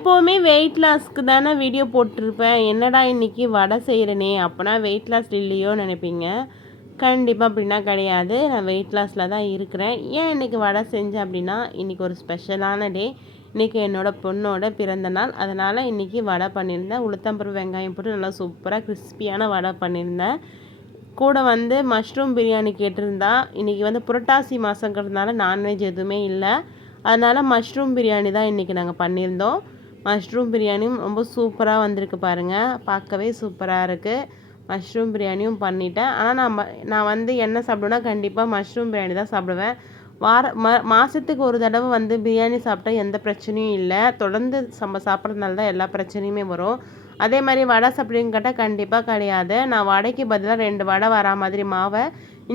எப்போவுமே வெயிட் லாஸ்க்கு தானே வீடியோ போட்டிருப்பேன், என்னடா இன்றைக்கி வடை செய்கிறேனே, அப்போனா வெயிட் லாஸ் இல்லையோ நினைப்பீங்க. கண்டிப்பாக அப்படின்னா கிடையாது, நான் வெயிட் லாஸில் தான் இருக்கிறேன். ஏன் இன்றைக்கி வடை செஞ்சேன் அப்படின்னா, இன்றைக்கி ஒரு ஸ்பெஷலான டே. இன்றைக்கி என்னோடய பொண்ணோட பிறந்த நாள். அதனால் இன்றைக்கி வடை பண்ணியிருந்தேன். உளுத்தம்பருப்பு வெங்காயம் போட்டு நல்லா சூப்பராக கிறிஸ்பியான வடை பண்ணியிருந்தேன். கூட வந்து மஷ்ரூம் பிரியாணி கேட்டிருந்தா. இன்றைக்கி வந்து புரட்டாசி மாதங்கிறதுனால நான்வெஜ் எதுவுமே இல்லை. அதனால் மஷ்ரூம் பிரியாணி தான் இன்றைக்கி நாங்கள் பண்ணியிருந்தோம். மஷ்ரூம் பிரியாணியும் ரொம்ப சூப்பராக வந்திருக்கு பாருங்கள், பார்க்கவே சூப்பராக இருக்குது. மஷ்ரூம் பிரியாணியும் பண்ணிட்டேன். ஆனால் நான் வந்து என்ன சாப்பிடுவேன்னா, கண்டிப்பாக மஷ்ரூம் பிரியாணி தான் சாப்பிடுவேன். மாதத்துக்கு ஒரு தடவை வந்து பிரியாணி சாப்பிட்டா எந்த பிரச்சனையும் இல்லை. தொடர்ந்து நம்ம சாப்பிட்றதுனால தான் எல்லா பிரச்சனையுமே வரும். அதே மாதிரி வடை சாப்பிடுவீங்கன்னு கேட்டால் கண்டிப்பாக கிடையாது. நான் வடைக்கு பதிலாக 2 வடை வரா மாதிரி மாவை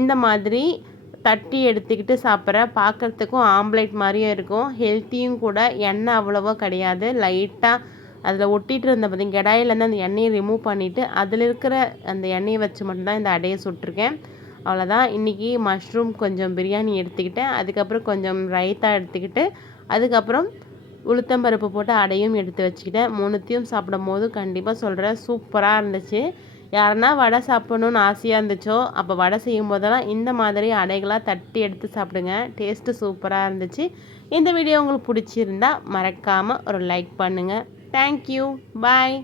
இந்த மாதிரி தட்டி எடுத்துக்கிட்டு சாப்பிட்றேன். பார்க்குறதுக்கும் ஆம்லேட் மாதிரியே இருக்கும், ஹெல்த்தியும் கூட. எண்ணெய் அவ்வளோவா கிடையாது, லைட்டாக அதில் ஒட்டிகிட்டு இருந்த பார்த்திங்க கடாயிலேருந்து அந்த எண்ணெயை ரிமூவ் பண்ணிவிட்டு அதில் இருக்கிற அந்த எண்ணெயை வச்சு மட்டும்தான் இந்த அடையை சுட்டிருக்கேன். அவ்வளோதான். இன்றைக்கி மஷ்ரூம் கொஞ்சம் பிரியாணி எடுத்துக்கிட்டேன், அதுக்கப்புறம் கொஞ்சம் ரைத்தா எடுத்துக்கிட்டு, அதுக்கப்புறம் உளுத்தம்பருப்பு போட்டு அடையும் எடுத்து வச்சுக்கிட்டேன். 3த்தையும் சாப்பிடும் போது கண்டிப்பாக சொல்கிறேன், சூப்பராக இருந்துச்சு. யாருன்னா வடை சாப்பிடணுன்னு ஆசையாக இருந்துச்சோ, அப்போ வடை செய்யும் போதெல்லாம் இந்த மாதிரி அடைகளாக தட்டி எடுத்து சாப்பிடுங்க. டேஸ்ட்டு சூப்பராக இருந்துச்சு. இந்த வீடியோ உங்களுக்கு பிடிச்சிருந்தா மறக்காமல் ஒரு லைக் பண்ணுங்கள். தேங்க்யூ, பாய்.